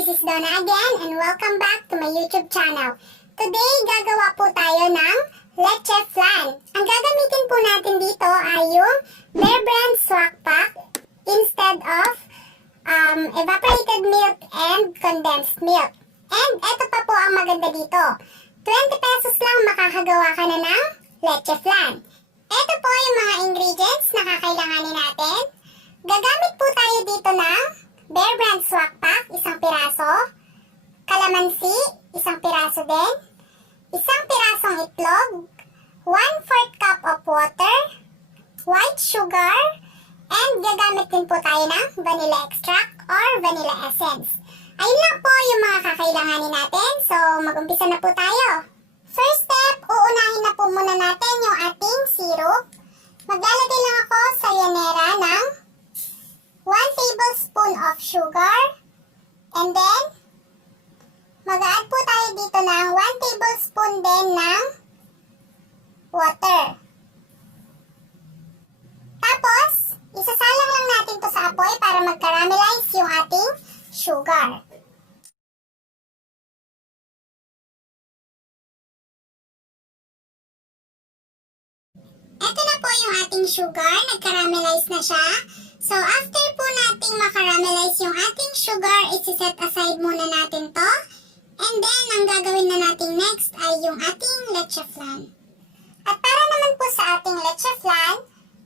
This is Donna again and welcome back to my YouTube channel. Today, gagawa po tayo ng Leche Flan. Ang gagamitin po natin dito ay yung Bear Brand Swak Pack instead of evaporated milk and condensed milk. And ito pa po ang maganda dito. 20 pesos lang makakagawa ka na ng Leche Flan. Ito po yung mga ingredients na kakailanganin natin. Gagamit po tayo dito ng Bear Brand Swak Pack, isang piraso. Kalamansi, isang piraso din. Isang pirasong itlog. 1/4 cup of water. White sugar. And gagamit din po tayo ng vanilla extract or vanilla essence. Ayun lang po yung mga kakailanganin natin. So, mag-umpisa na po tayo. First step, uunahin na po muna natin yung ating syrup. Maglalagay lang ako sa yanera ng 1 tablespoon of sugar. And then, mag-add po tayo dito ng 1 tablespoon din ng water. Tapos, isasalang lang natin to sa apoy para mag-caramelize yung ating sugar. Ito na po yung ating sugar. Nag-caramelize na siya. So, after po nating makaramelize yung ating sugar, isi-set aside muna natin to. And then, ang gagawin na natin next ay yung ating Leche Flan. At para naman po sa ating Leche Flan,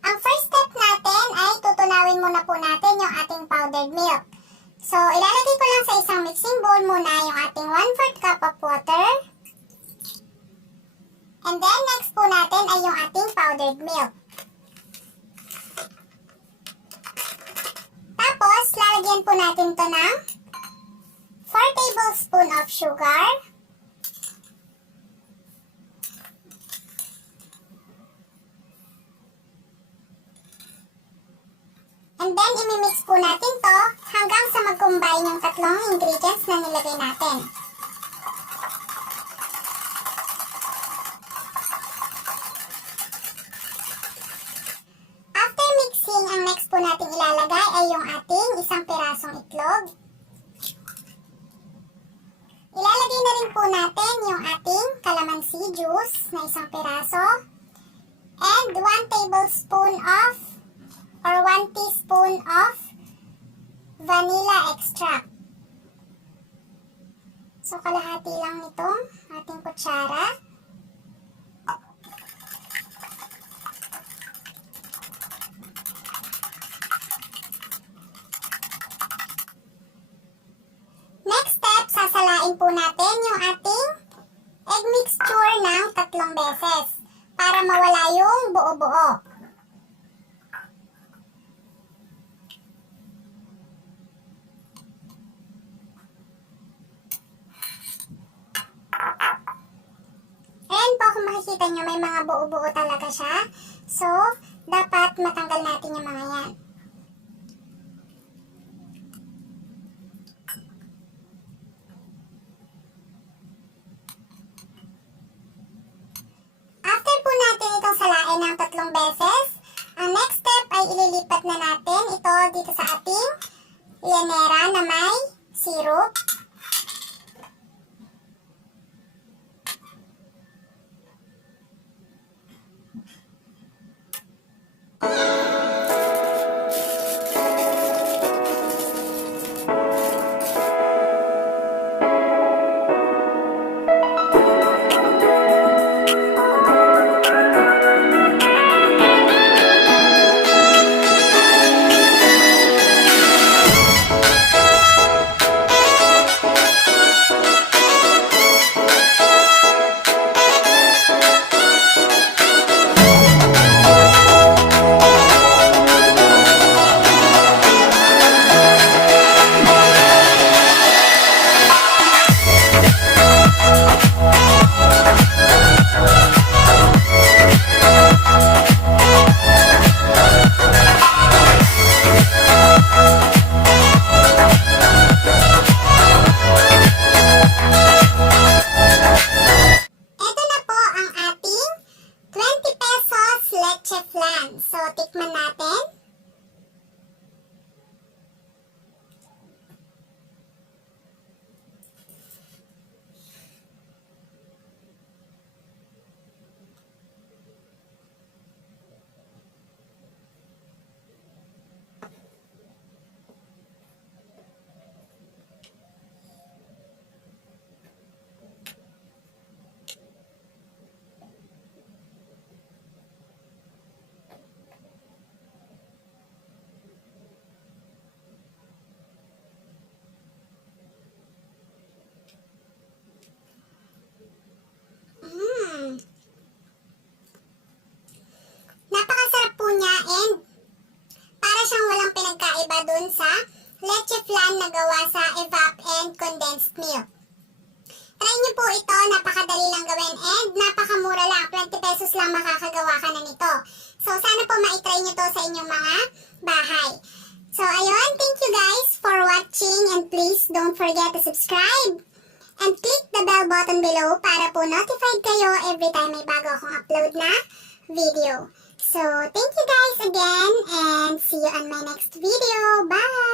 ang first step natin ay tutunawin muna po natin yung ating powdered milk. So, ilalagay ko lang sa isang mixing bowl muna yung ating 1/4 cup of water. And then, next po natin ay yung ating powdered milk. Tapos, lalagyan po natin to ng 4 tablespoon of sugar. And then, imimix po natin to hanggang sa mag-combine yung tatlong ingredients na nilagay natin. After mixing, ang next po natin ilalagay ay yung ating isang pirasong itlog. Ilalagay na rin po natin yung ating calamansi juice na isang piraso. And 1 tablespoon of or 1 teaspoon of vanilla extract. So, kalahati lang nitong ating kutsara. Next step, sasalain po natin yung ating egg mixture ng 3 beses para mawala yung buo-buo. Ayan po, kung makikita nyo, may mga buo-buo talaga siya. So, dapat matanggal natin yung mga yan. After po natin itong salain ng 3 beses, ang next step ay ililipat na natin ito dito sa ating yanera na may syrup. na gawa sa evap and condensed milk. Try nyo po ito, napakadali lang gawin and napakamura lang. 20 pesos lang makakagawa ka na nito. So sana po ma-try nyo to sa inyong mga bahay. So ayun, thank you guys for watching and please don't forget to subscribe and click the bell button below para po notified kayo every time may bago akong upload na video. So thank you guys again and see you on my next video. Bye!